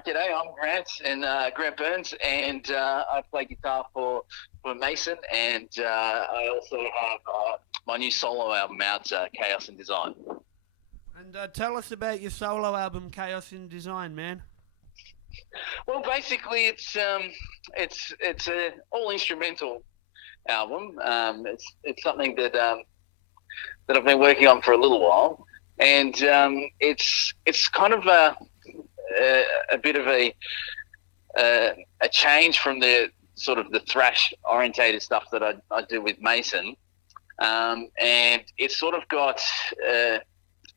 G'day. I'm Grant and Grant Burns, and I play guitar for Mason, and I also have my new solo album out, Chaos and Design. And tell us about your solo album, Chaos in Design, man. Well, basically, it's a all instrumental album. It's something that I've been working on for a little while, and it's kind of a bit of a change from the sort of the thrash orientated stuff that I do with Mason, and it sort of got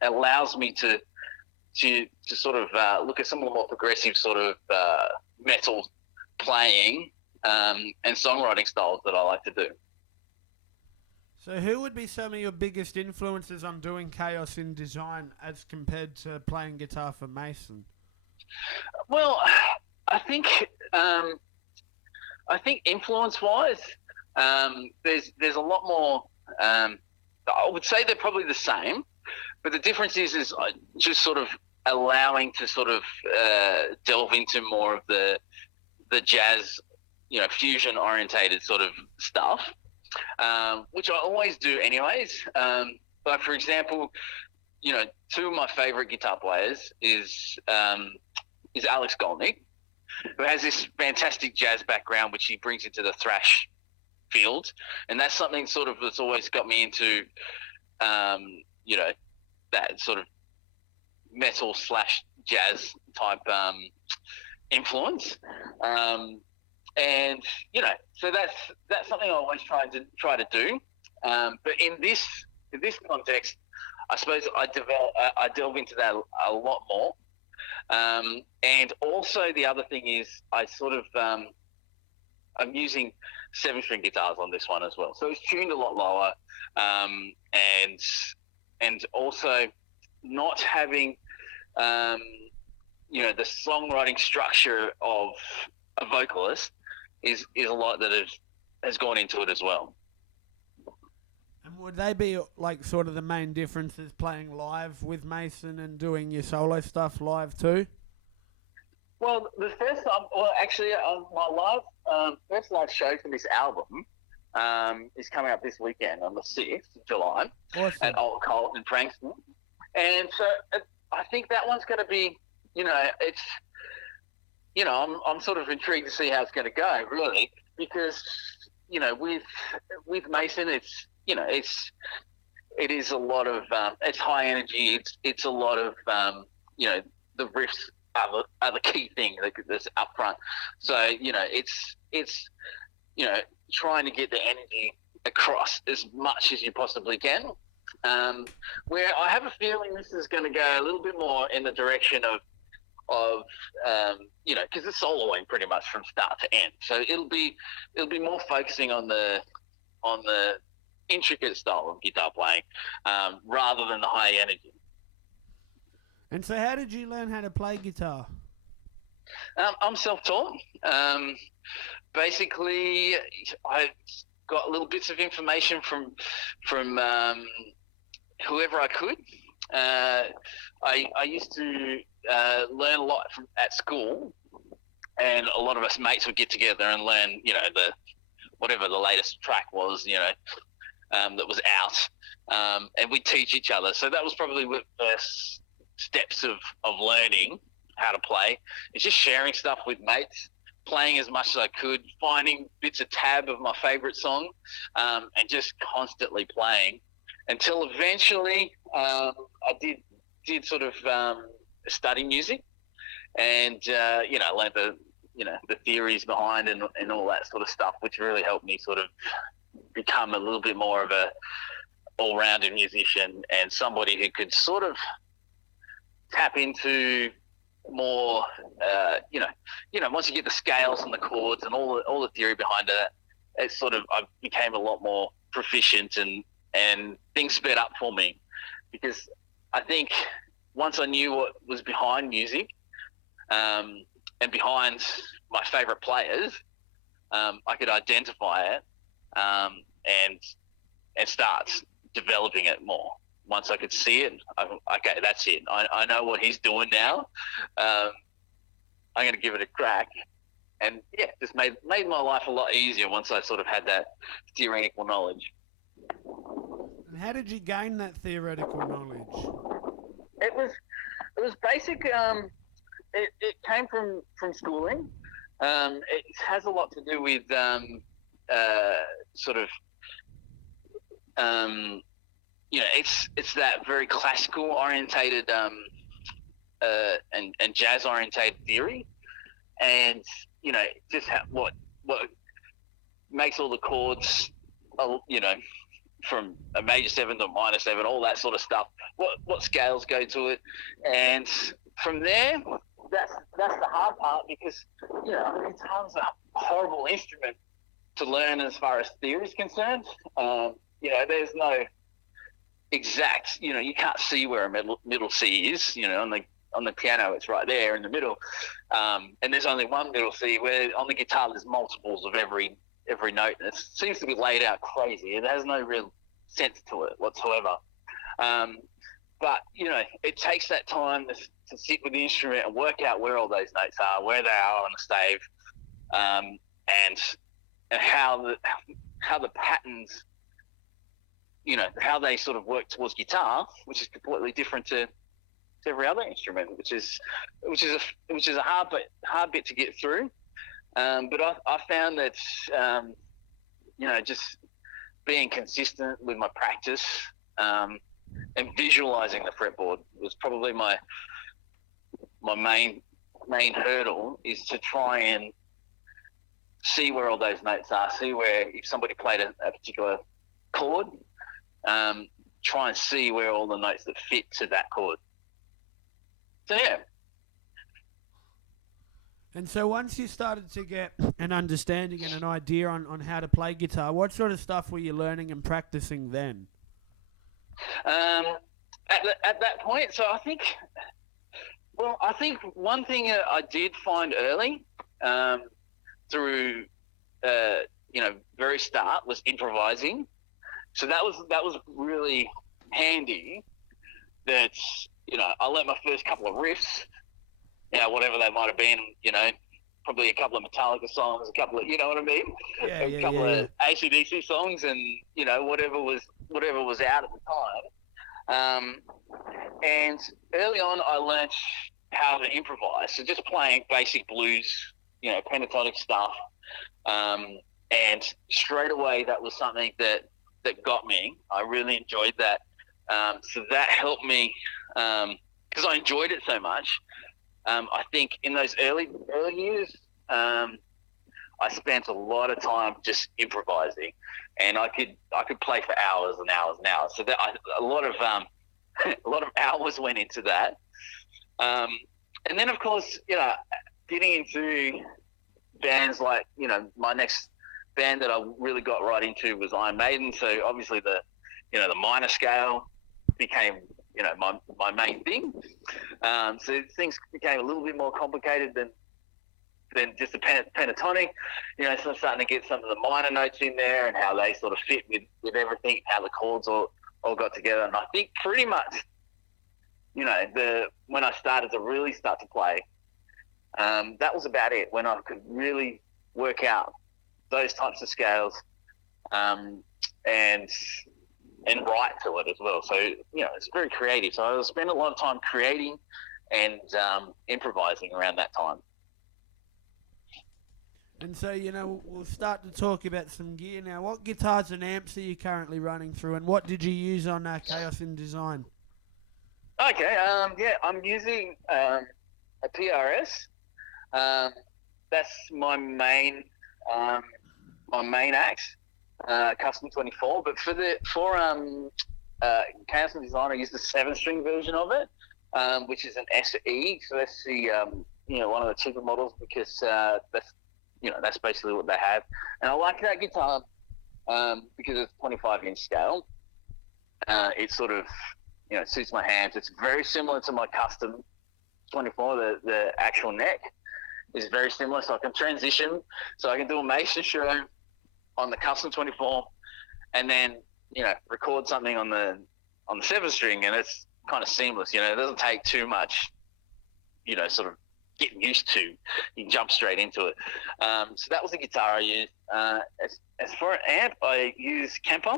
allows me to sort of look at some of the more progressive sort of metal playing and songwriting styles that I like to do. So who would be some of your biggest influences on doing Chaos in Design as compared to playing guitar for Mason? Well, I think influence-wise, there's a lot more. I would say they're probably the same, but the difference is just sort of allowing to sort of delve into more of the jazz, fusion orientated sort of stuff, which I always do anyways. But for example, two of my favorite guitar players is Alex Golnick, who has this fantastic jazz background, which he brings into the thrash field, and that's something sort of that's always got me into, that sort of metal / jazz type influence, and so that's something I always try to do. But in this context, I suppose I delve into that a lot more. And also the other thing is I sort of I'm using 7-string guitars on this one as well, so it's tuned a lot lower, and also not having the songwriting structure of a vocalist is a lot that has gone into it as well. And would they be like sort of the main differences playing live with Mason and doing your solo stuff live too? Well, the first time, actually, my first live show for this album is coming up this weekend on the 6th of July. Awesome. At Old Colt in Frankston. And so I think that one's going to be, it's, I'm sort of intrigued to see how it's going to go, really, because, with Mason, it's, it is a lot of, it's high energy. It's a lot of, the riffs are the key thing that's up front. So, it's trying to get the energy across as much as you possibly can. Where I have a feeling this is going to go a little bit more in the direction of because it's soloing pretty much from start to end. So it'll be more focusing on the intricate style of guitar playing rather than the high energy. And so how did you learn how to play guitar? I'm self-taught. Basically, I got little bits of information from whoever I could. I used to learn a lot at school, and a lot of us mates would get together and learn, whatever the latest track was, that was out, and we'd teach each other. So that was probably the first steps of learning how to play. It's just sharing stuff with mates, playing as much as I could, finding bits of tab of my favorite song, and just constantly playing until eventually I did sort of study music, and learned the theories behind and all that sort of stuff, which really helped me sort of become a little bit more of a all-rounded musician and somebody who could sort of tap into more, once you get the scales and the chords and all the theory behind it, it's sort of I became a lot more proficient and things sped up for me, because I think once I knew what was behind music and behind my favorite players, I could identify it and start developing it more. Once I could see it, okay, that's it. I know what he's doing now. I'm going to give it a crack. And yeah, just made my life a lot easier once I sort of had that theoretical knowledge. And how did you gain that theoretical knowledge? It was basic. It came from schooling. It has a lot to do with sort of it's that very classical orientated and jazz orientated theory, and just what makes all the chords, from a major 7 to a minor 7, all that sort of stuff. What scales go to it, and from there, that's the hard part, because guitar's a horrible instrument to learn as far as theory is concerned. There's no exact. You can't see where a middle C is. On the piano, it's right there in the middle, and there's only one middle C. Where on the guitar, there's multiples of every note, and it seems to be laid out crazy. It has no real sense to it whatsoever. But it takes that time to sit with the instrument and work out where all those notes are, where they are on the stave, and how the patterns, how they sort of work towards guitar, which is completely different to every other instrument, which is a hard bit to get through. But I found that just being consistent with my practice and visualizing the fretboard was probably my main hurdle, is to try and see where all those notes are, see where, if somebody played a particular chord, try and see where all the notes that fit to that chord. So yeah. And so once you started to get an understanding and an idea on how to play guitar, what sort of stuff were you learning and practicing then? At that point, so I think one thing I did find early, through very start, was improvising. So that was really handy. That I learned my first couple of riffs, whatever they might have been, probably a couple of Metallica songs, a couple of, you know what I mean? A couple of AC/DC songs, and, whatever was out at the time. And early on, I learned how to improvise. So just playing basic blues, pentatonic stuff. And straight away, that was something that got me. I really enjoyed that. So that helped me, because I enjoyed it so much. I think in those early years, I spent a lot of time just improvising, and I could play for hours and hours and hours. So that a lot of hours went into that. And then, of course, getting into bands like, my next band that I really got right into was Iron Maiden. So obviously the minor scale became, my main thing. So things became a little bit more complicated than just the pentatonic. So I'm starting to get some of the minor notes in there and how they sort of fit with everything, how the chords all got together. And I think pretty much, when I started to really start to play, that was about it, when I could really work out those types of scales, and write to it as well. So, it's very creative. So I spent a lot of time creating and improvising around that time. And so, we'll start to talk about some gear now. What guitars and amps are you currently running through, and what did you use on Chaos in Design? Okay, I'm using a PRS. That's my main axe, Custom 24. But for Chaos in Design, I use the 7-string version of it, which is an SE. So that's the one of the cheaper models, because that's basically what they have. And I like that guitar because it's 25-inch scale. It sort of suits my hands. It's very similar to my Custom 24. The actual neck is very similar, so I can transition. So I can do a Mason show on the Custom 24, and then record something on the 7-string, and it's kind of seamless. It doesn't take too much, sort of getting used to. You jump straight into it. So that was the guitar I used. As for an amp, I use Kemper,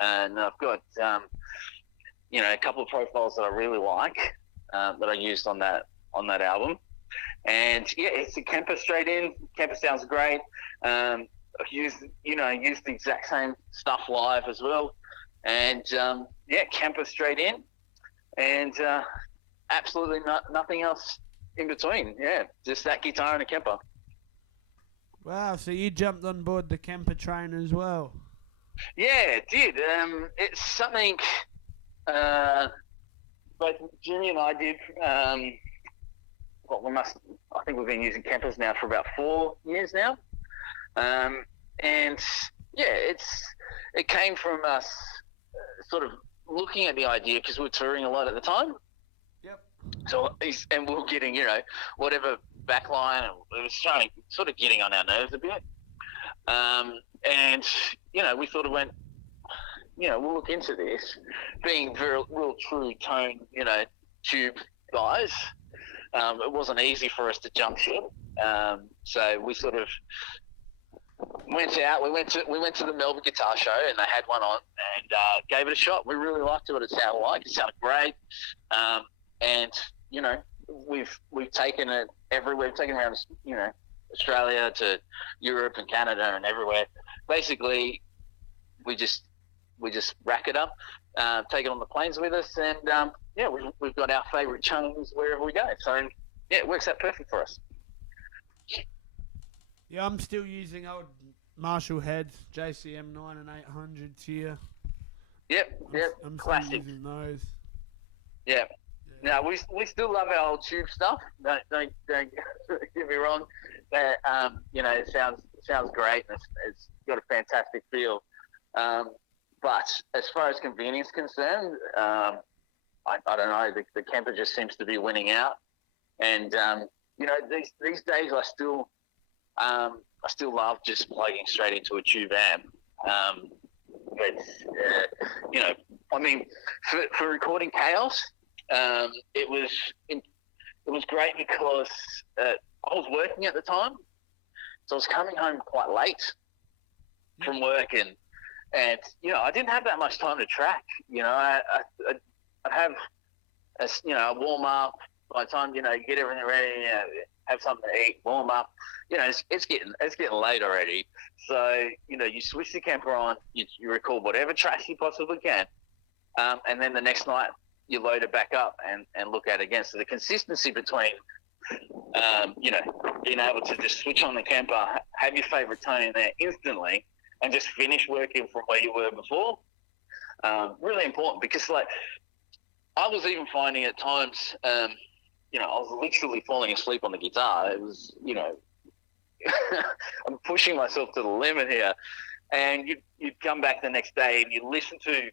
and I've got a couple of profiles that I really like that I used on that album. And yeah, it's a Kemper straight in. Kemper sounds great. I used the exact same stuff live as well. And Kemper straight in, and absolutely nothing else in between. Yeah, just that guitar and a Kemper. Wow, so you jumped on board the Kemper train as well? Yeah, it did. It's something both Jimmy and I did. I think we've been using Kempers now for about 4 years now. And yeah, it came from us sort of looking at the idea because we were touring a lot at the time. Yep. So, and we were getting, whatever backline, and it was sort of getting on our nerves a bit. And, we sort of went, we'll look into this. Being real true tone, tube guys, it wasn't easy for us to jump ship. So we sort of went out. We went to the Melbourne Guitar Show, and they had one on, and gave it a shot. We really liked what it sounded like. It sounded great, and we've taken it everywhere. We've taken it around, Australia to Europe and Canada and everywhere. Basically, we just rack it up, take it on the planes with us, and we've got our favourite chains wherever we go. So yeah, it works out perfect for us. Yeah, I'm still using old Marshall heads, JCM 9 and 800s here. Yep, I'm classic. Still using those. Yeah. Now we still love our old tube stuff. Don't get me wrong. That it sounds great. And it's got a fantastic feel. But as far as convenience concerned, I don't know. The Kemper just seems to be winning out. And these days I still love just plugging straight into a tube amp. For recording Chaos, it was great because I was working at the time, so I was coming home quite late from work, and I didn't have that much time to track. I'd have a warm up. By the time get everything ready, have something to eat, warm up. It's getting late already. So you switch the Kemper on, you record whatever tracks you possibly can, and then the next night you load it back up and look at it again. So the consistency between being able to just switch on the Kemper, have your favorite tone in there instantly, and just finish working from where you were before, really important. Because I was even finding at times, I was literally falling asleep on the guitar. It was, I'm pushing myself to the limit here. And you'd come back the next day and you listen to,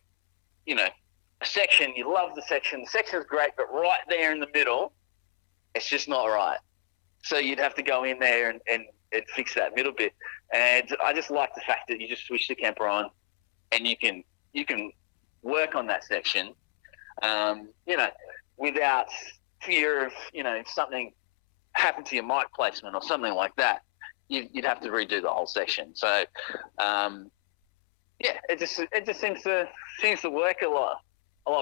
a section. You love the section. The section's great, but right there in the middle, it's just not right. So you'd have to go in there and fix that middle bit. And I just like the fact that you just switch the Kemper on and you can work on that section, without fear of, something happened to your mic placement or something like that. You'd have to redo the whole section. So, it just seems to work a lot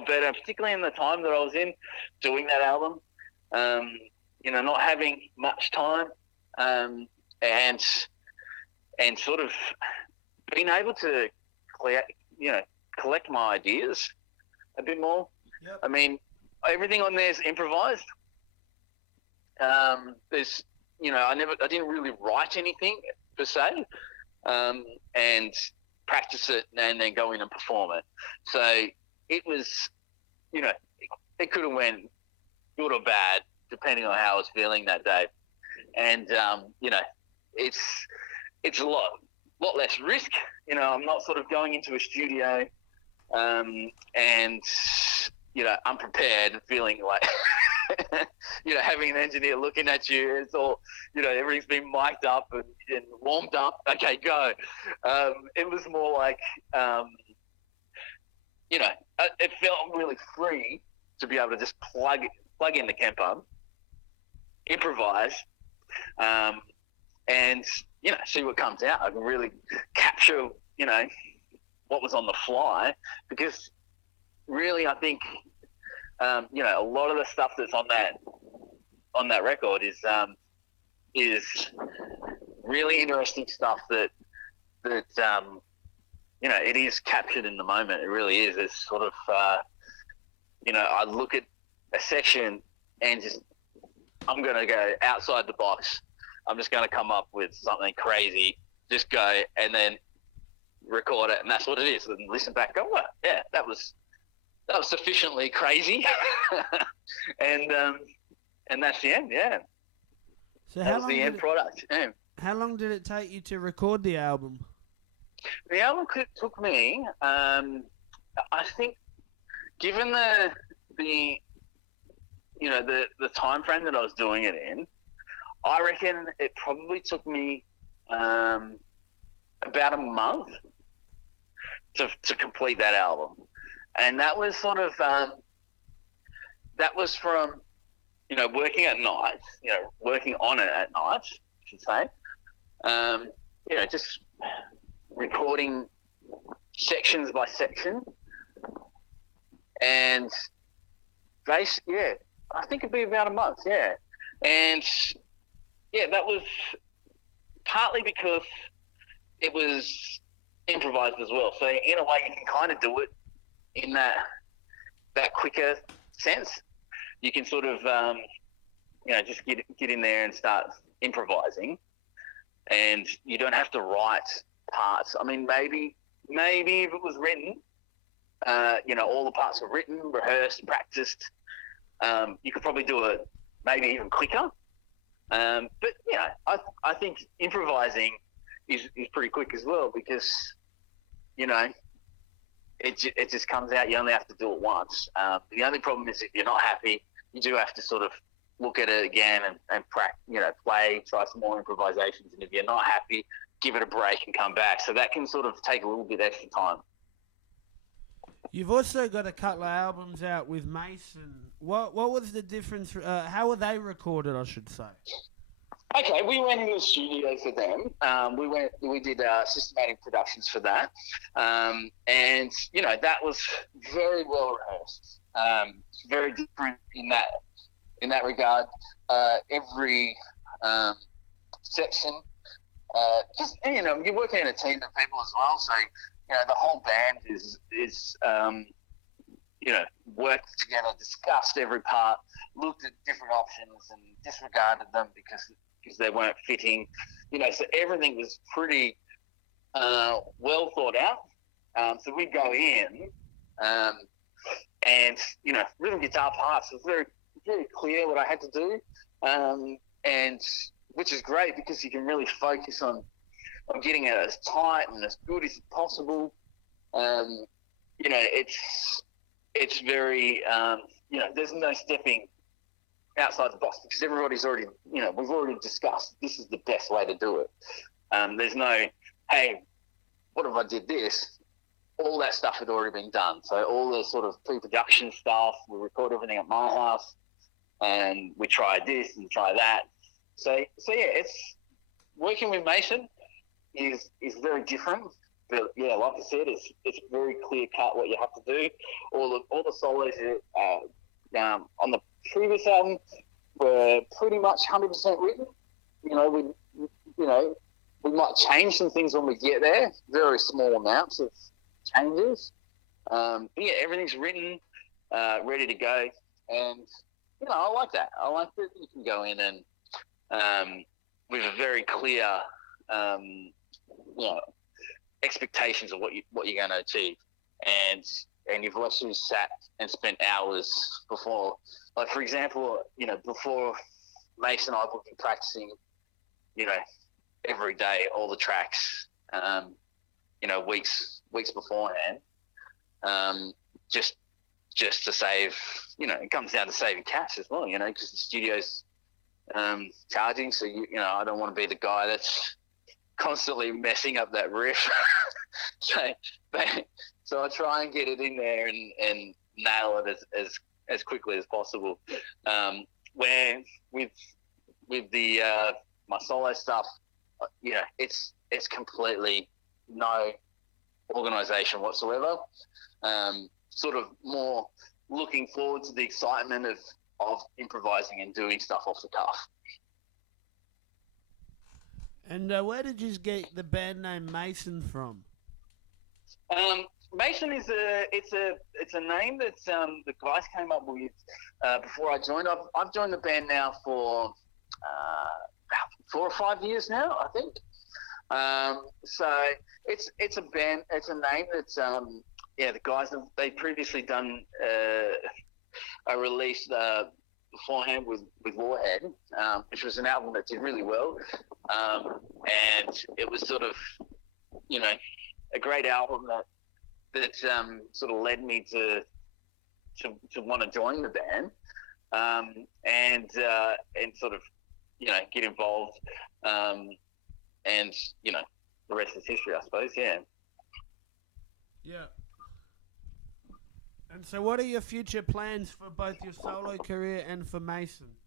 better, particularly in the time that I was in doing that album. Not having much time, and sort of being able to collect my ideas a bit more. Yep. I mean, everything on there is improvised. There's, I didn't really write anything per se, and practice it and then go in and perform it. So it was, it could have went good or bad depending on how I was feeling that day. And, it's a lot less risk. I'm not sort of going into a studio, and, unprepared and feeling like, having an engineer looking at you. It's all, everything's been mic'd up and warmed up. Okay, go. It was more like, it felt really free to be able to just plug in the Kemper improvise, and see what comes out. I can really capture what was on the fly, because really I think a lot of the stuff that's on that record is really interesting stuff that it is captured in the moment. It really is. It's sort of I look at a section and just, I'm going to go outside the box. I'm just going to come up with something crazy, just go and then record it, and that's what it is. And listen back, go, well, yeah, that was sufficiently crazy. and that's the end, yeah. So that was the end product. Yeah. How long did it take you to record the album? The album took me, I think, given the time frame that I was doing it in, I reckon it probably took me about a month to complete that album. And that was sort of that was from working at night, working on it at night, I should say. Just recording sections by section, and I think it'd be about a month, yeah. And that was partly because it was improvised as well. So in a way, you can kind of do it in that quicker sense. You can sort of just get in there and start improvising, and you don't have to write parts. I mean, maybe if it was written, all the parts were written, rehearsed, practiced, you could probably do it maybe even quicker. But I think improvising is pretty quick as well, because it just comes out. You only have to do it once. The only problem is if you're not happy, you do have to sort of look at it again and play, try some more improvisations. And if you're not happy, give it a break and come back. So that can sort of take a little bit extra time. You've also got a couple of albums out with Mason. What was the difference? How were they recorded, I should say? Okay, we went in the studio for them. We did systematic productions for that, and that was very well rehearsed. Very different in that regard. Every section, you're working in a team of people as well, so the whole band is worked together, discussed every part, looked at different options and disregarded them because they weren't fitting, so everything was pretty well thought out. So we'd go in, and rhythm guitar parts was very, very clear what I had to do, and which is great because you can really focus on getting it as tight and as good as possible. It's very there's no stepping outside the box because everybody's already, we've already discussed this is the best way to do it. There's no, hey, what if I did this? All that stuff had already been done. So all the sort of pre-production stuff, we record everything at my house, and we try this and try that. So yeah, it's working with Mason is very different. But yeah, like I said, it's very clear cut what you have to do. All the solos on the previous album were pretty much 100% written. We might change some things when we get there, very small amounts of changes. But yeah, everything's written, ready to go, and I like that. I like that you can go in and with a very clear, expectations of what you're going to achieve, and you've actually sat and spent hours before. Like for example, before Mason and I would be practicing, every day, all the tracks, weeks beforehand, just to save. It comes down to saving cash as well. Because the studio's charging, so I don't want to be the guy that's constantly messing up that riff. So I try and get it in there and nail it as quickly as possible. Where with with the my solo stuff, it's completely no organisation whatsoever. Sort of more looking forward to the excitement of improvising and doing stuff off the cuff. And where did you get the band name Mason from? Mason is a name that the guys came up with before I joined. I've joined the band now for about 4 or 5 years now, I think. So it's a band. It's a name that's the guys they previously done a release beforehand with Warhead, which was an album that did really well, and it was sort of a great album that sort of led me to want to join the band, and sort of get involved, and the rest is history, I suppose. Yeah. And so what are your future plans for both your solo career and for Mason?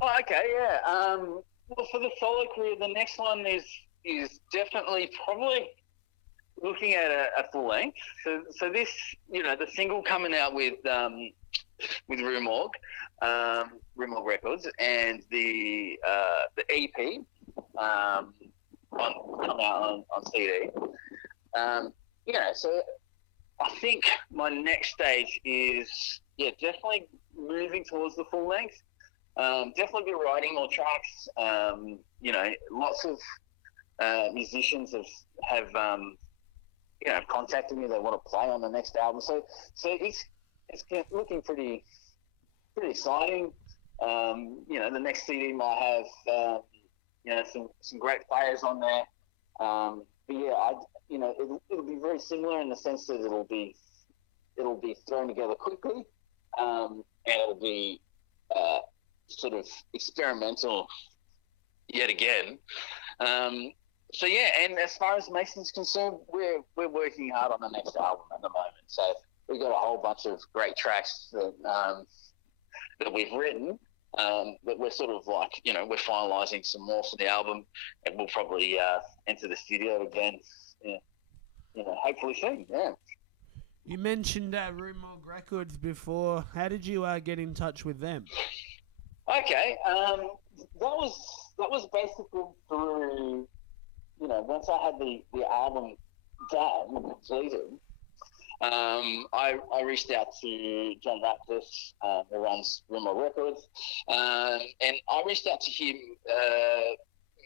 Oh, okay, yeah. Well, for the solo career, the next one is definitely probably looking at a full length. So this, the single coming out with Rue Morgue Records, and the EP come out on CD. So I think my next stage is definitely moving towards the full length. Definitely be writing more tracks. Lots of musicians have contacted me. They want to play on the next album. So it's looking pretty exciting. The next CD might have some great players on there. But yeah, it'll be very similar in the sense that it'll be thrown together quickly, and it'll be sort of experimental yet again. So yeah, and as far as Mason's concerned, we're working hard on the next album at the moment. So we've got a whole bunch of great tracks that we've written, that we're sort of like, we're finalising some more for the album, and we'll probably enter the studio again, hopefully soon. Yeah. You mentioned Rue Morgue Records before. How did you get in touch with them? Okay, that was basically through, once I had the album done and completed, I reached out to John Raptis, who runs Rue Morgue Records, and I reached out to him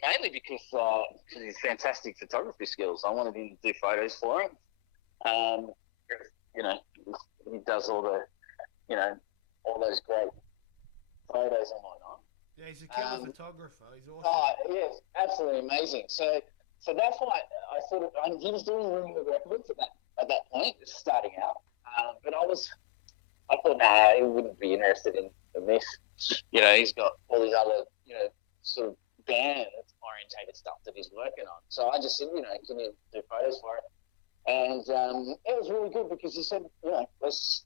mainly because of his fantastic photography skills. I wanted him to do photos for him. He does all the, all those great photos and whatnot. Yeah, he's a killer photographer. He's awesome. Oh, yes, absolutely amazing. So that's why I sort of, he was doing Rue Morgue Records at that point, starting out. But I thought, nah, he wouldn't be interested in this. He's got all these other, sort of band-orientated stuff that he's working on. So I just said, can you do photos for it? And it was really good because he said, let's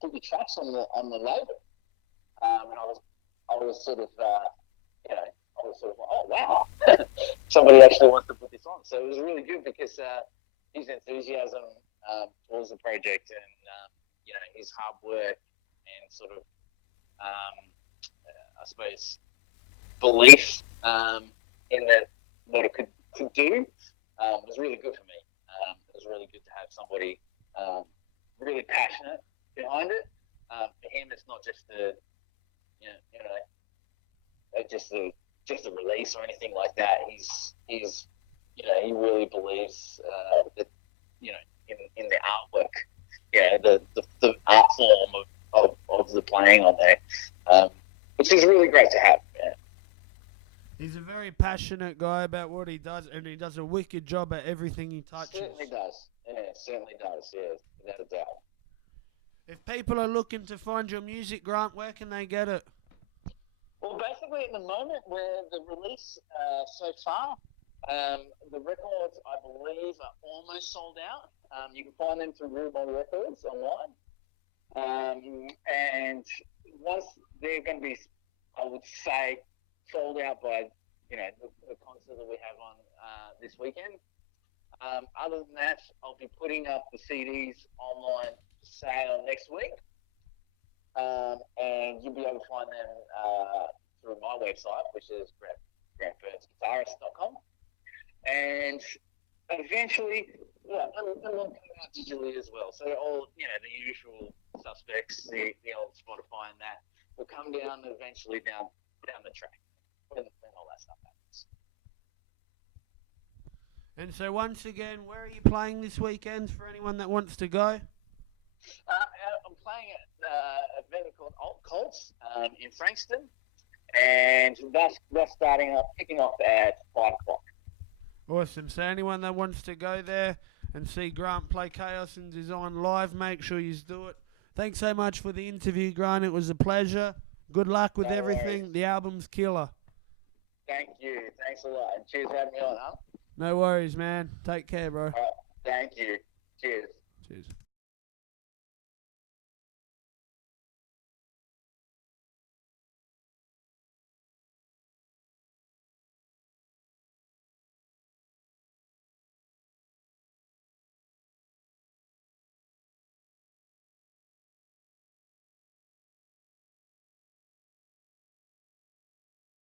put the tracks on the label. And I was sort of, oh wow, somebody actually wants to put this on. So it was really good because his enthusiasm towards the project, and his hard work and sort of, I suppose, belief in what it could do was really good for me. It was really good to have somebody really passionate behind it. For him, it's not just just a release or anything like that. He's he really believes that in the artwork, the art form of the playing on there, which is really great to have. Yeah. He's a very passionate guy about what he does, and he does a wicked job at everything he touches. Certainly does. Yeah, certainly does. Yeah, without a doubt. If people are looking to find your music, Grant, where can they get it? Well, basically at the moment, where the release so far, the records, I believe, are almost sold out. You can find them through Rue Morgue Records online. And once they're going to be, I would say, sold out by, the concert that we have on this weekend. Other than that, I'll be putting up the CDs online for sale next week. And you'll be able to find them through my website, which is grantburnsguitarist.com. And eventually, I'm coming out digitally as well. So all, the usual suspects, the old Spotify and that, will come down eventually down the track when all that stuff happens. And so once again, where are you playing this weekend for anyone that wants to go? I'm playing at a venue called Alt Colts in Frankston, and that's kicking off at 5 o'clock. Awesome. So anyone that wants to go there and see Grant play Chaos and Design live, make sure you do it. Thanks so much for the interview, Grant. It was a pleasure. Good luck with everything. Worries. The album's killer. Thank you. Thanks a lot. And cheers for having me on, huh? No worries, man. Take care, bro. All right. Thank you. Cheers. Cheers.